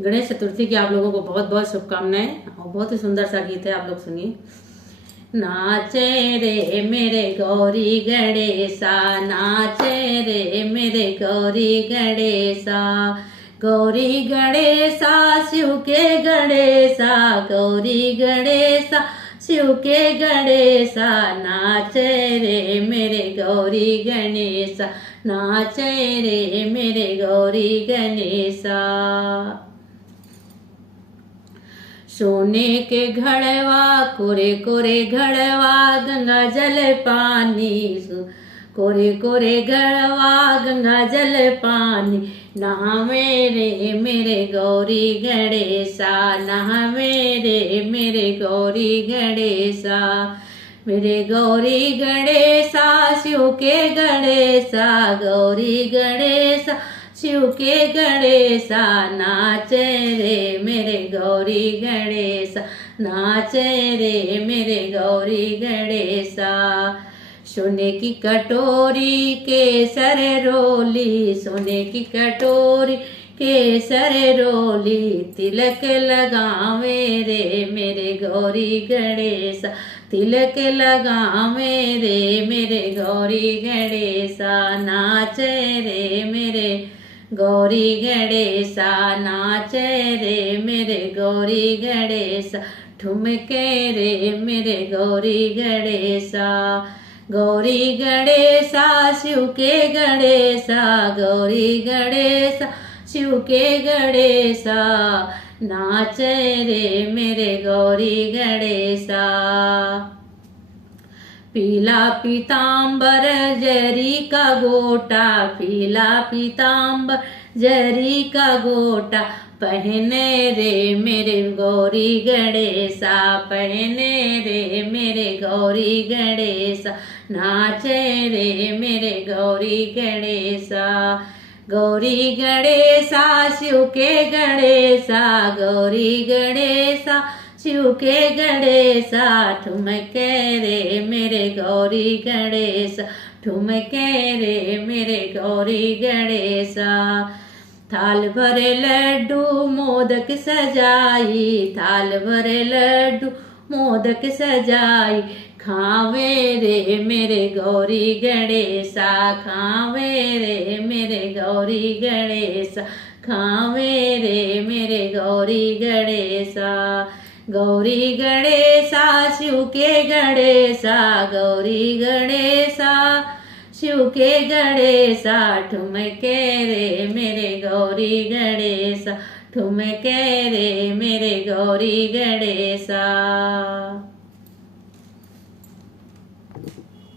गणेश चतुर्थी की आप लोगों को बहुत बहुत शुभकामनाएं। और बहुत ही सुंदर सा गीत है, आप लोग सुनिए। नाचे रे मेरे गौरी गणेशा, नाचे रे मेरे गौरी गणेशा, गौरी गणेशा शिव के गणेशा, गौरी गणेशा शिव के गणेशा, नाचे रे मेरे गौरी गणेशा, नाचे रे मेरे गौरी गणेशा। सोने के घड़वा कोरे कोरे घड़वा, गंगा जल पानी, कोरे कोरे घड़वा गंगा जल पानी, नहावे रे मेरे गौरी गणेशा, नहावे रे मेरे गौरी गणेशा, मेरे गौरी गणेशा शिव के गणेशा, गौरी गणेशा शिव के गणेशा, नाचे रे मेरे गौरी गणेशा, नाचे रे मेरे गौरी गणेशा। सोने की कटोरी केसर रोली, सोने की कटोरी केसर रोली, तिलक लगावे रे मेरे गौरी गणेशा, तिलक लगावे रे मेरे गौरी गणेशा, नाचे रे मेरे गौरी गणेशा, नाचे रे मेरे गौरी गणेशा, ठुमके रे मेरे गौरी गणेशा, गौरी गणेशा शिव के गणेशा, गौरी गणेशा शिव के गणेशा, नाचे रे मेरे गौरी गणेशा। पीला पीताम्बर जरी का गोटा, पीला पीताम्बर जरी का गोटा, पहने रे मेरे गौरी गणेशा, पहने रे मेरे गौरी गणेशा, नाचे रे मेरे गौरी गणेशा, गौरी गणेशा शिव के गणेशा, गौरी गणेशा शिव के गणेशा, ठुमके रे मेरे गौरी गणेशा, ठुमके रे मेरे गौरी गणेशा। थाल भरे लड्डू मोदक सजाई, थाल भरे लड्डू मोदक सजाई, खावे रे मेरे गौरी गणेशा, खावे रे मेरे गौरी गणेशा, खावे रे मेरे गौरी गणेशा, गौरी गणेशा शिव के गणेशा, गौरी गणेशा शिव के गणेशा, ठुमके रे मेरे गौरी गणेशा, ठुमके रे मेरे गौरी गणेशा।